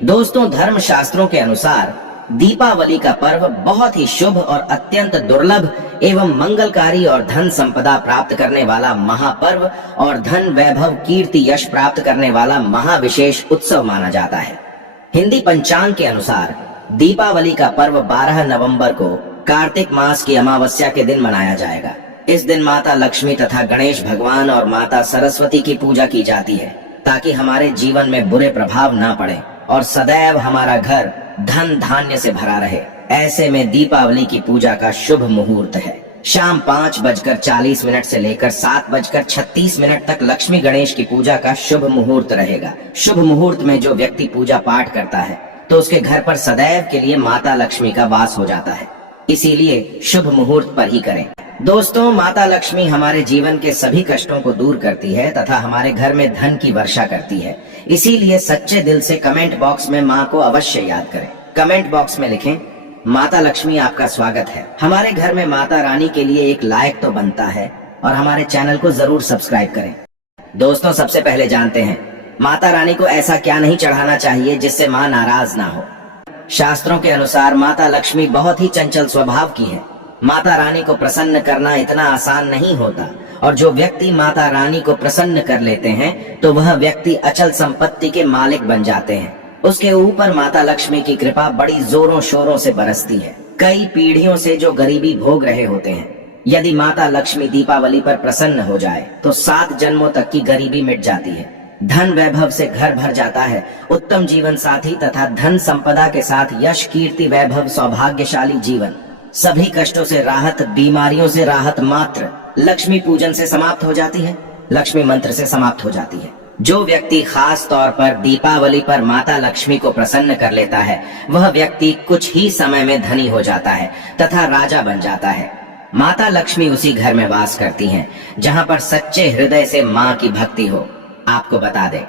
दोस्तों, धर्म शास्त्रों के अनुसार दीपावली का पर्व बहुत ही शुभ और अत्यंत दुर्लभ एवं मंगलकारी और धन संपदा प्राप्त करने वाला महापर्व और धन वैभव कीर्ति यश प्राप्त करने वाला महाविशेष उत्सव माना जाता है। हिंदी पंचांग के अनुसार दीपावली का पर्व 12 नवंबर को कार्तिक मास की अमावस्या के दिन मनाया जाएगा। इस दिन माता लक्ष्मी तथा गणेश भगवान और माता सरस्वती की पूजा की जाती है ताकि हमारे जीवन में बुरे प्रभाव ना पड़े और सदैव हमारा घर धन धान्य से भरा रहे। ऐसे में दीपावली की पूजा का शुभ मुहूर्त है शाम 5:40 से लेकर 7:36 तक लक्ष्मी गणेश की पूजा का शुभ मुहूर्त रहेगा। शुभ मुहूर्त में जो व्यक्ति पूजा पाठ करता है तो उसके घर पर सदैव के लिए माता लक्ष्मी का वास हो जाता है, इसीलिए शुभ मुहूर्त पर ही करें। दोस्तों, माता लक्ष्मी हमारे जीवन के सभी कष्टों को दूर करती है तथा हमारे घर में धन की वर्षा करती है। इसीलिए सच्चे दिल से कमेंट बॉक्स में माँ को अवश्य याद करें। कमेंट बॉक्स में लिखें, माता लक्ष्मी आपका स्वागत है। हमारे घर में माता रानी के लिए एक लाइक तो बनता है और हमारे चैनल को जरूर सब्सक्राइब करें। दोस्तों, सबसे पहले जानते हैं माता रानी को ऐसा क्या नहीं चढ़ाना चाहिए जिससे माँ नाराज ना हो। शास्त्रों के अनुसार माता लक्ष्मी बहुत ही चंचल स्वभाव की है। माता रानी को प्रसन्न करना इतना आसान नहीं होता और जो व्यक्ति माता रानी को प्रसन्न कर लेते हैं तो वह व्यक्ति अचल संपत्ति के मालिक बन जाते हैं। उसके ऊपर माता लक्ष्मी की कृपा बड़ी जोरों शोरों से बरसती है। कई पीढ़ियों से जो गरीबी भोग रहे होते हैं, यदि माता लक्ष्मी दीपावली पर प्रसन्न हो जाए तो 7 जन्मों तक की गरीबी मिट जाती है। धन वैभव से घर भर जाता है। उत्तम जीवन साथी तथा धन संपदा के साथ यश कीर्ति वैभव सौभाग्यशाली जीवन, सभी कष्टों से राहत, बीमारियों से राहत मात्र लक्ष्मी पूजन से समाप्त हो जाती है, लक्ष्मी मंत्र से समाप्त हो जाती है। जो व्यक्ति खास तौर पर दीपावली पर माता लक्ष्मी को प्रसन्न कर लेता है वह व्यक्ति कुछ ही समय में धनी हो जाता है तथा राजा बन जाता है। माता लक्ष्मी उसी घर में वास करती हैं जहां पर सच्चे हृदय से माँ की भक्ति हो। आपको बता दें,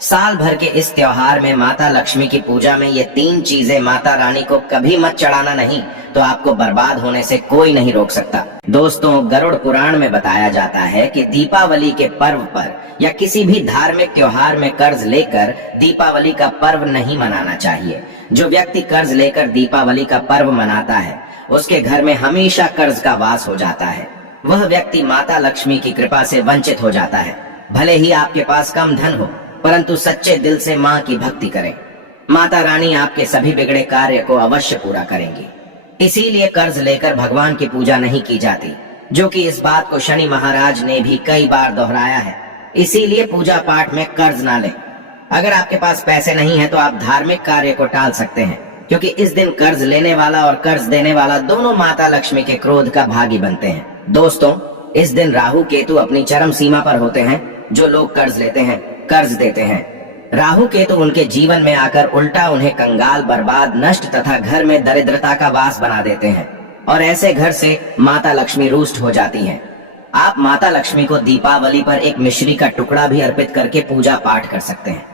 साल भर के इस त्योहार में माता लक्ष्मी की पूजा में ये 3 चीजें माता रानी को कभी मत चढ़ाना नहीं तो आपको बर्बाद होने से कोई नहीं रोक सकता। दोस्तों, गरुड़ पुराण में बताया जाता है कि दीपावली के पर्व पर या किसी भी धार्मिक त्योहार में कर्ज लेकर दीपावली का पर्व नहीं मनाना चाहिए। जो व्यक्ति कर्ज लेकर दीपावली का पर्व मनाता है उसके घर में हमेशा कर्ज का वास हो जाता है। वह व्यक्ति माता लक्ष्मी की कृपा से वंचित हो जाता है। भले ही आपके पास कम धन हो परंतु सच्चे दिल से माँ की भक्ति करें। माता रानी आपके सभी बिगड़े कार्य को अवश्य पूरा करेंगी। इसीलिए कर्ज लेकर भगवान की पूजा नहीं की जाती, जो कि इस बात को शनि महाराज ने भी कई बार दोहराया है। इसीलिए पूजा पाठ में कर्ज ना लें। अगर आपके पास पैसे नहीं है तो आप धार्मिक कार्य को टाल सकते हैं, क्योंकि इस दिन कर्ज लेने वाला और कर्ज देने वाला दोनों माता लक्ष्मी के क्रोध का भागी बनते हैं। दोस्तों, इस दिन राहु केतु अपनी चरम सीमा पर होते हैं। जो लोग कर्ज लेते हैं, कर्ज देते हैं, राहु केतु उनके जीवन में आकर उल्टा उन्हें कंगाल, बर्बाद, नष्ट तथा घर में दरिद्रता का वास बना देते हैं और ऐसे घर से माता लक्ष्मी रुष्ट हो जाती हैं। आप माता लक्ष्मी को दीपावली पर एक मिश्री का टुकड़ा भी अर्पित करके पूजा पाठ कर सकते हैं।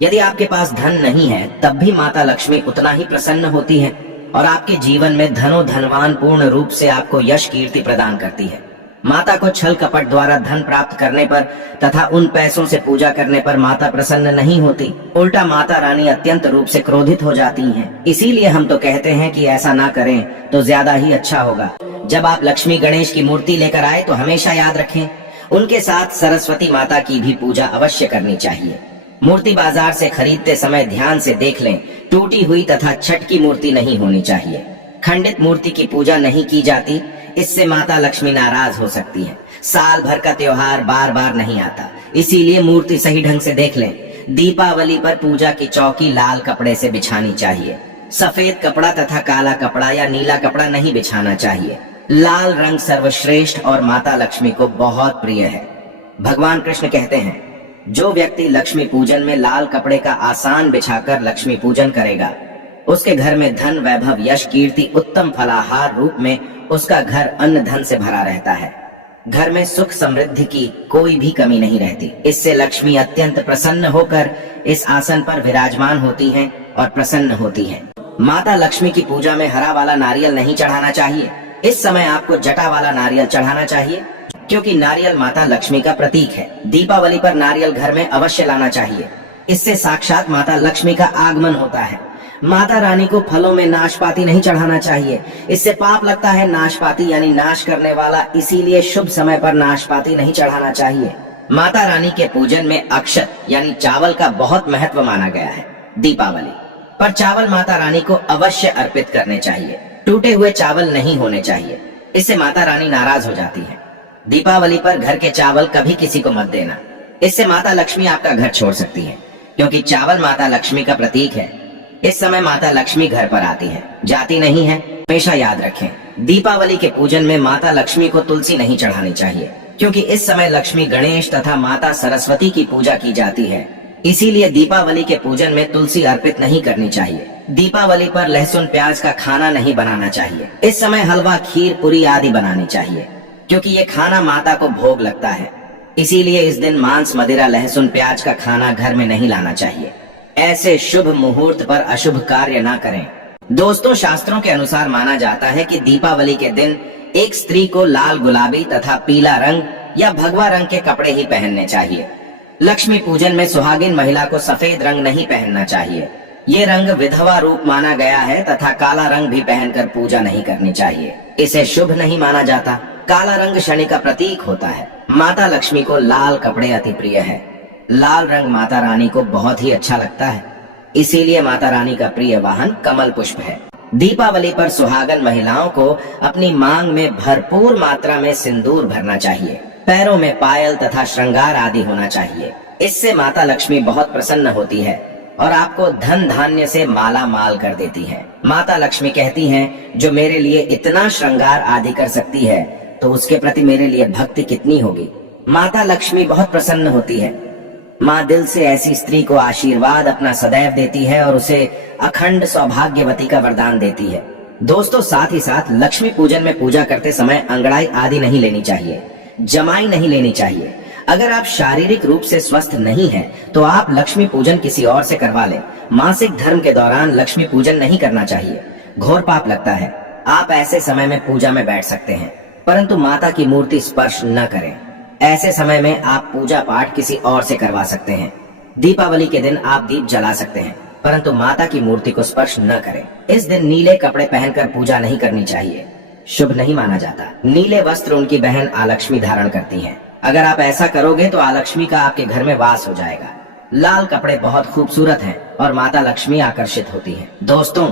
यदि आपके पास धन नहीं है तब भी माता लक्ष्मी उतना ही प्रसन्न होती है और आपके जीवन में धनो धनवान पूर्ण रूप से आपको यश कीर्ति प्रदान करती है। माता को छल कपट द्वारा धन प्राप्त करने पर तथा उन पैसों से पूजा करने पर माता प्रसन्न नहीं होती, उल्टा माता रानी अत्यंत रूप से क्रोधित हो जाती हैं। इसीलिए हम तो कहते हैं कि ऐसा ना करें तो ज्यादा ही अच्छा होगा। जब आप लक्ष्मी गणेश की मूर्ति लेकर आए तो हमेशा याद रखें उनके साथ सरस्वती माता की भी पूजा अवश्य करनी चाहिए। मूर्ति बाजार से खरीदते समय ध्यान से देख लें, टूटी हुई तथा छटकी मूर्ति नहीं होनी चाहिए। खंडित मूर्ति की पूजा नहीं की जाती, इससे माता लक्ष्मी नाराज हो सकती है। साल भर का त्योहार बार बार नहीं आता, इसीलिए मूर्ति सही ढंग से देख लें। दीपावली पर पूजा की चौकी लाल कपड़े से बिछानी चाहिए। सफेद कपड़ा तथा काला कपड़ा या नीला कपड़ा नहीं बिछाना चाहिए। लाल रंग सर्वश्रेष्ठ और माता लक्ष्मी को बहुत प्रिय है। भगवान कृष्ण कहते हैं, जो व्यक्ति लक्ष्मी पूजन में लाल कपड़े का आसान बिछाकर लक्ष्मी पूजन करेगा उसके घर में धन वैभव यश कीर्ति उत्तम फलाहार रूप में उसका घर अन्न धन से भरा रहता है। घर में सुख समृद्धि की कोई भी कमी नहीं रहती। इससे लक्ष्मी अत्यंत प्रसन्न होकर इस आसन पर विराजमान होती हैं और प्रसन्न होती हैं। माता लक्ष्मी की पूजा में हरा वाला नारियल नहीं चढ़ाना चाहिए। इस समय आपको जटा वाला नारियल चढ़ाना चाहिए, क्योंकि नारियल माता लक्ष्मी का प्रतीक है। दीपावली पर नारियल घर में अवश्य लाना चाहिए। इससे साक्षात माता लक्ष्मी का आगमन होता है। माता रानी को फलों में नाशपाती नहीं चढ़ाना चाहिए, इससे पाप लगता है। नाशपाती यानी नाश करने वाला, इसीलिए शुभ समय पर नाशपाती नहीं चढ़ाना चाहिए। माता रानी के पूजन में अक्षत यानी चावल का बहुत महत्व माना गया है। दीपावली पर चावल माता रानी को अवश्य अर्पित करने चाहिए। टूटे हुए चावल नहीं होने चाहिए, इससे माता रानी नाराज हो जाती है। दीपावली पर घर के चावल कभी किसी को मत देना, इससे माता लक्ष्मी आपका घर छोड़ सकती है, क्योंकि चावल माता लक्ष्मी का प्रतीक है। इस समय माता लक्ष्मी घर पर आती है, जाती नहीं है, हमेशा याद रखें। दीपावली के पूजन में माता लक्ष्मी को तुलसी नहीं चढ़ानी चाहिए, क्योंकि इस समय लक्ष्मी गणेश तथा माता सरस्वती की पूजा की जाती है। इसीलिए दीपावली के पूजन में तुलसी अर्पित नहीं करनी चाहिए। दीपावली पर लहसुन प्याज का खाना नहीं बनाना चाहिए। इस समय हलवा, खीर, पूरी आदि बनानी चाहिए, क्योंकि ये खाना माता को भोग लगता है। इसीलिए इस दिन मांस, मदिरा, लहसुन प्याज का खाना घर में नहीं लाना चाहिए। ऐसे शुभ मुहूर्त पर अशुभ कार्य ना करें। दोस्तों, शास्त्रों के अनुसार माना जाता है कि दीपावली के दिन एक स्त्री को लाल, गुलाबी तथा पीला रंग या भगवा रंग के कपड़े ही पहनने चाहिए। लक्ष्मी पूजन में सुहागिन महिला को सफेद रंग नहीं पहनना चाहिए, ये रंग विधवा रूप माना गया है, तथा काला रंग भी पहनकर पूजा नहीं करनी चाहिए, इसे शुभ नहीं माना जाता। काला रंग शनि का प्रतीक होता है। माता लक्ष्मी को लाल कपड़े अति प्रिय है। लाल रंग माता रानी को बहुत ही अच्छा लगता है, इसीलिए माता रानी का प्रिय वाहन कमल पुष्प है। दीपावली पर सुहागन महिलाओं को अपनी मांग में भरपूर मात्रा में सिंदूर भरना चाहिए। पैरों में पायल तथा श्रृंगार आदि होना चाहिए। इससे माता लक्ष्मी बहुत प्रसन्न होती है और आपको धन धान्य से माला माल कर देती है। माता लक्ष्मी कहती हैं, जो मेरे लिए इतना श्रृंगार आदि कर सकती है, तो उसके प्रति मेरे लिए भक्ति कितनी होगी। माता लक्ष्मी बहुत प्रसन्न होती है। माँ दिल से ऐसी स्त्री को आशीर्वाद अपना सदैव देती है और उसे अखंड सौभाग्यवती का वरदान देती है। दोस्तों, साथ ही साथ लक्ष्मी पूजन में पूजा करते समय अंगड़ाई आदि नहीं लेनी चाहिए, जमाई नहीं लेनी चाहिए। अगर आप शारीरिक रूप से स्वस्थ नहीं हैं, तो आप लक्ष्मी पूजन किसी और से करवा लें। मासिक धर्म के दौरान लक्ष्मी पूजन नहीं करना चाहिए, घोर पाप लगता है। आप ऐसे समय में पूजा में बैठ सकते हैं, परंतु माता की मूर्ति स्पर्श न करें। ऐसे समय में आप पूजा पाठ किसी और से करवा सकते हैं। दीपावली के दिन आप दीप जला सकते हैं, परंतु माता की मूर्ति को स्पर्श न करें। इस दिन नीले कपड़े पहनकर पूजा नहीं करनी चाहिए, शुभ नहीं माना जाता। नीले वस्त्र उनकी बहन आलक्ष्मी धारण करती हैं। अगर आप ऐसा करोगे तो आलक्ष्मी का आपके घर में वास हो जाएगा। लाल कपड़े बहुत खूबसूरत हैं और माता लक्ष्मी आकर्षित होती है। दोस्तों,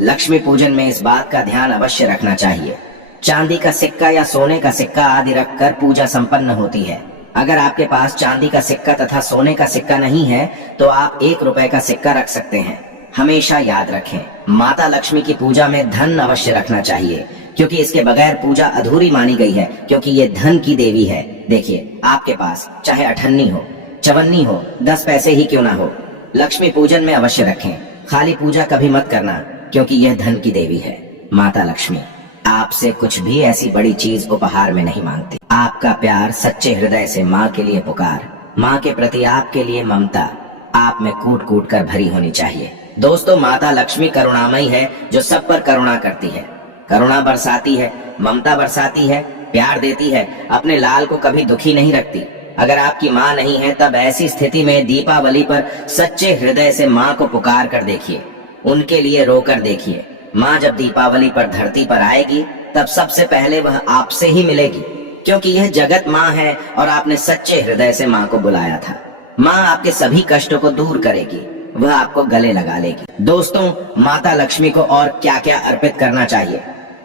लक्ष्मी पूजन में इस बात का ध्यान अवश्य रखना चाहिए। चांदी का सिक्का या सोने का सिक्का आदि रखकर पूजा संपन्न होती है। अगर आपके पास चांदी का सिक्का तथा सोने का सिक्का नहीं है, तो आप 1 रुपए का सिक्का रख सकते हैं। हमेशा याद रखें, माता लक्ष्मी की पूजा में धन अवश्य रखना चाहिए, क्योंकि इसके बगैर पूजा अधूरी मानी गई है, क्योंकि ये धन की देवी है। देखिए, आपके पास चाहे अठन्नी हो, चवन्नी हो, 10 पैसे ही क्यों ना हो, लक्ष्मी पूजन में अवश्य रखें। खाली पूजा कभी मत करना, क्योंकि यह धन की देवी है। माता लक्ष्मी आपसे कुछ भी ऐसी बड़ी चीज उपहार में नहीं मांगती। आपका प्यार, सच्चे हृदय से माँ के लिए पुकार, माँ के प्रति आपके लिए ममता आप में कूट कूट कर भरी होनी चाहिए। दोस्तों, माता लक्ष्मी करुणामयी है, जो सब पर करुणा करती है, करुणा बरसाती है, ममता बरसाती है, प्यार देती है, अपने लाल को कभी दुखी नहीं रखती। अगर आपकी माँ नहीं है, तब ऐसी स्थिति में दीपावली पर सच्चे हृदय से माँ को पुकार कर देखिए, उनके लिए रोकर देखिए। माँ जब दीपावली पर धरती पर आएगी, तब सबसे पहले वह आपसे ही मिलेगी, क्योंकि यह जगत माँ है और आपने सच्चे हृदय से माँ को बुलाया था। माँ आपके सभी कष्टों को दूर करेगी, वह आपको गले लगा लेगी। दोस्तों, माता लक्ष्मी को और क्या क्या अर्पित करना चाहिए,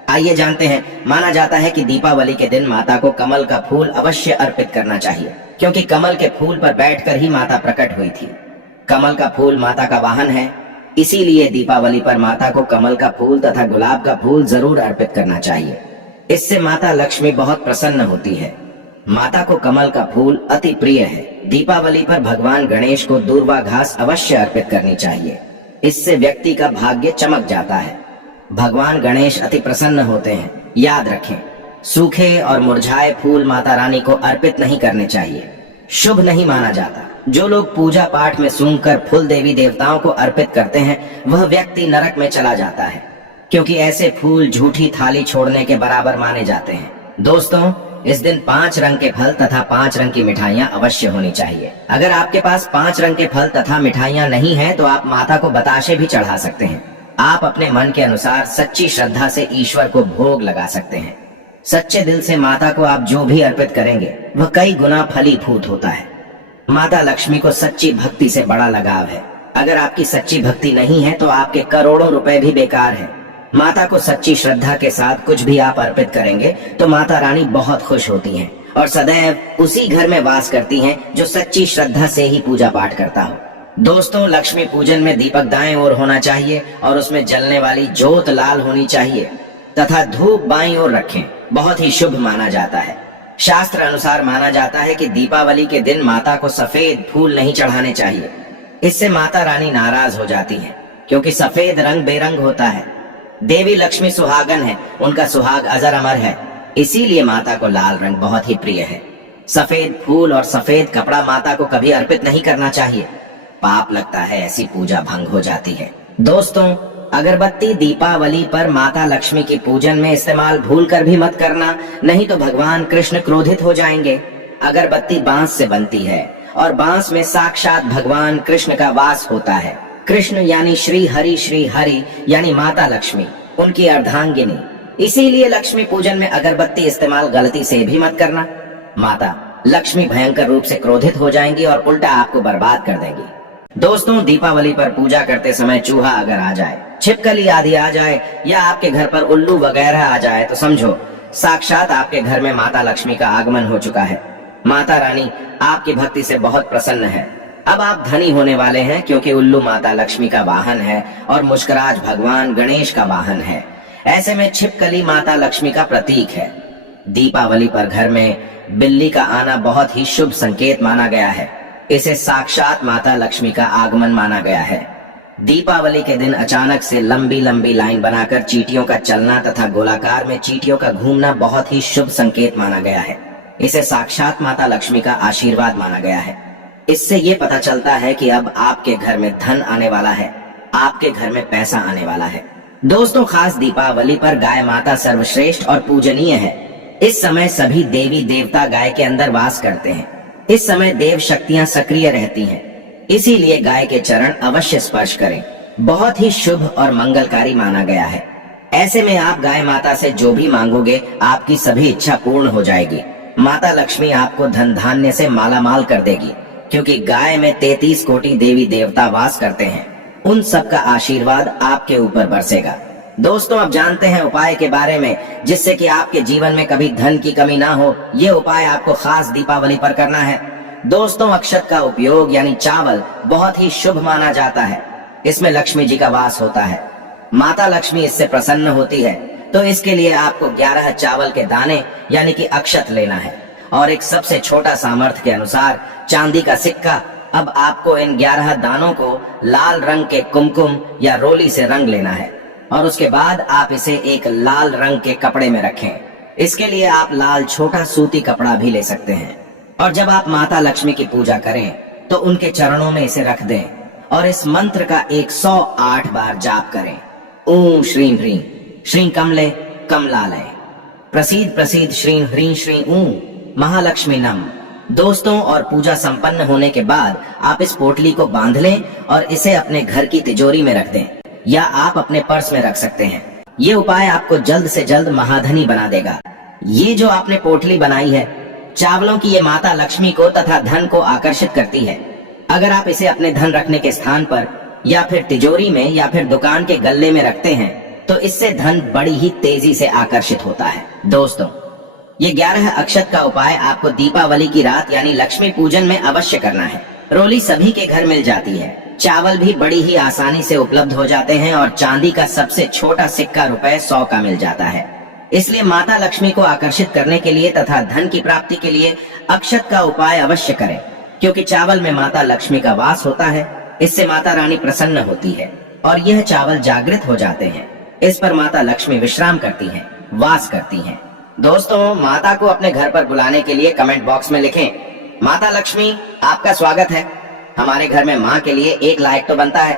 आइए जानते हैं। माना जाता है कि दीपावली के दिन माता को कमल का फूल अवश्य अर्पित करना चाहिए, क्योंकि कमल के फूल पर बैठकर ही माता प्रकट हुई थी। कमल का फूल माता का वाहन है, इसीलिए दीपावली पर माता को कमल का फूल तथा गुलाब का फूल जरूर अर्पित करना चाहिए। इससे माता लक्ष्मी बहुत प्रसन्न होती है। माता को कमल का फूल अति प्रिय है। दीपावली पर भगवान गणेश को दूर्वा घास अवश्य अर्पित करनी चाहिए, इससे व्यक्ति का भाग्य चमक जाता है। भगवान गणेश अति प्रसन्न होते हैं। याद रखें, सूखे और मुरझाए फूल माता रानी को अर्पित नहीं करने चाहिए, शुभ नहीं माना जाता। जो लोग पूजा पाठ में सूंघकर फूल देवी देवताओं को अर्पित करते हैं, वह व्यक्ति नरक में चला जाता है, क्योंकि ऐसे फूल झूठी थाली छोड़ने के बराबर माने जाते हैं। दोस्तों, इस दिन 5 रंग के फल तथा 5 रंग की मिठाइयाँ अवश्य होनी चाहिए। अगर आपके पास 5 रंग के फल तथा मिठाइयाँ नहीं है तो आप माता को बताशे भी चढ़ा सकते हैं। आप अपने मन के अनुसार सच्ची श्रद्धा से ईश्वर को भोग लगा सकते हैं। सच्चे दिल से माता को आप जो भी अर्पित करेंगे वह कई गुना फलीभूत होता है। माता लक्ष्मी को सच्ची भक्ति से बड़ा लगाव है। अगर आपकी सच्ची भक्ति नहीं है तो आपके करोड़ों रुपए भी बेकार है। माता को सच्ची श्रद्धा के साथ कुछ भी आप अर्पित करेंगे तो माता रानी बहुत खुश होती हैं और सदैव उसी घर में वास करती हैं जो सच्ची श्रद्धा से ही पूजा पाठ करता हो। दोस्तों, लक्ष्मी पूजन में दीपक दाएं ओर होना चाहिए और उसमें जलने वाली ज्योत लाल होनी चाहिए तथा धूप बाईं ओर रखें। बहुत ही शुभ माना जाता है। शास्त्र अनुसार माना जाता है कि दीपावली के दिन माता को सफेद फूल नहीं चढ़ाने चाहिए। इससे माता रानी नाराज हो जाती है, क्योंकि सफेद रंग बेरंग होता है। देवी लक्ष्मी सुहागन है, उनका सुहाग अजर अमर है, इसीलिए माता को लाल रंग बहुत ही प्रिय है। सफेद फूल और सफेद कपड़ा माता को कभी अर्पित नहीं करना चाहिए। पाप लगता है, ऐसी पूजा भंग हो जाती है। दोस्तों, अगरबत्ती दीपावली पर माता लक्ष्मी की पूजन में इस्तेमाल भूल कर भी मत करना, नहीं तो भगवान कृष्ण क्रोधित हो जाएंगे। अगरबत्ती बांस से बनती है और बांस में साक्षात भगवान कृष्ण का वास होता है। कृष्ण यानी श्री हरि यानी माता लक्ष्मी, उनकी अर्धांगिनी। इसीलिए लक्ष्मी पूजन में अगरबत्ती इस्तेमाल गलती से भी मत करना। माता लक्ष्मी भयंकर रूप से क्रोधित हो जाएंगी और उल्टा आपको बर्बाद कर देंगी। दोस्तों, दीपावली पर पूजा करते समय चूहा अगर आ जाए, छिपकली आदि आ जाए या आपके घर पर उल्लू वगैरह आ जाए तो समझो साक्षात आपके घर में माता लक्ष्मी का आगमन हो चुका है। माता रानी आपकी भक्ति से बहुत प्रसन्न है। अब आप धनी होने वाले हैं, क्योंकि उल्लू माता लक्ष्मी का वाहन है और मुस्कुराज भगवान गणेश का वाहन है। ऐसे में छिपकली माता लक्ष्मी का प्रतीक है। दीपावली पर घर में बिल्ली का आना बहुत ही शुभ संकेत माना गया है। इसे साक्षात माता लक्ष्मी का आगमन माना गया है। दीपावली के दिन अचानक से लंबी लंबी लाइन बनाकर चींटियों का चलना तथा गोलाकार में चींटियों का घूमना बहुत ही शुभ संकेत माना गया है। इसे साक्षात माता लक्ष्मी का आशीर्वाद माना गया है। इससे ये पता चलता है कि अब आपके घर में धन आने वाला है, आपके घर में पैसा आने वाला है। दोस्तों, खास दीपावली पर गाय माता सर्वश्रेष्ठ और पूजनीय है। इस समय सभी देवी देवता गाय के अंदर वास करते हैं। इस समय देव शक्तियां सक्रिय रहती हैं, इसीलिए गाय के चरण अवश्य स्पर्श करें। बहुत ही शुभ और मंगलकारी माना गया है। ऐसे में आप गाय माता से जो भी मांगोगे आपकी सभी इच्छा पूर्ण हो जाएगी। माता लक्ष्मी आपको धन धान्य से मालामाल कर देगी, क्योंकि गाय में 33 कोटि देवी देवता वास करते हैं। उन सब का आशीर्वाद आपके ऊपर बरसेगा। दोस्तों, अब जानते हैं उपाय के बारे में, जिससे कि आपके जीवन में कभी धन की कमी ना हो। ये उपाय आपको खास दीपावली पर करना है। दोस्तों, अक्षत का उपयोग यानी चावल बहुत ही शुभ माना जाता है। इसमें लक्ष्मी जी का वास होता है। माता लक्ष्मी इससे प्रसन्न होती है, तो इसके लिए आपको 11 चावल के दाने यानी कि अक्षत लेना है और एक सबसे छोटा सामर्थ्य के अनुसार चांदी का सिक्का। अब आपको इन 11 दानों को लाल रंग के कुमकुम या रोली से रंग लेना है और उसके बाद आप इसे एक लाल रंग के कपड़े में रखें। इसके लिए आप लाल छोटा सूती कपड़ा भी ले सकते हैं। और जब आप माता लक्ष्मी की पूजा करें तो उनके चरणों में इसे रख दें और इस मंत्र का 108 बार जाप करें। ओम श्रीं ह्रीं श्रीं कमले कमलालय प्रसीद प्रसीद श्रीं ह्रीं श्रीं ओम महालक्ष्मी नम। दोस्तों, और पूजा संपन्न होने के बाद आप इस पोटली को बांध लें और इसे अपने घर की तिजोरी में रख दें या आप अपने पर्स में रख सकते हैं। ये उपाय आपको जल्द से जल्द महाधनी बना देगा। ये जो आपने पोटली बनाई है चावलों की, ये माता लक्ष्मी को तथा धन को आकर्षित करती है। अगर आप इसे अपने धन रखने के स्थान पर या फिर तिजोरी में या फिर दुकान के गल्ले में रखते हैं तो इससे धन बड़ी ही तेजी से आकर्षित होता है। दोस्तों, ये 11 अक्षत का उपाय आपको दीपावली की रात यानी लक्ष्मी पूजन में अवश्य करना है। रोली सभी के घर मिल जाती है, चावल भी बड़ी ही आसानी से उपलब्ध हो जाते हैं और चांदी का सबसे छोटा सिक्का ₹100 का मिल जाता है। इसलिए माता लक्ष्मी को आकर्षित करने के लिए तथा धन की प्राप्ति के लिए अक्षत का उपाय अवश्य करें, क्योंकि चावल में माता लक्ष्मी का वास होता है। इससे माता रानी प्रसन्न होती है और यह चावल जागृत हो जाते हैं। इस पर माता लक्ष्मी विश्राम करती हैं, वास करती हैं। दोस्तों, माता को अपने घर पर बुलाने के लिए कमेंट बॉक्स में लिखें, माता लक्ष्मी आपका स्वागत है। हमारे घर में माँ के लिए 1 लाइक तो बनता है।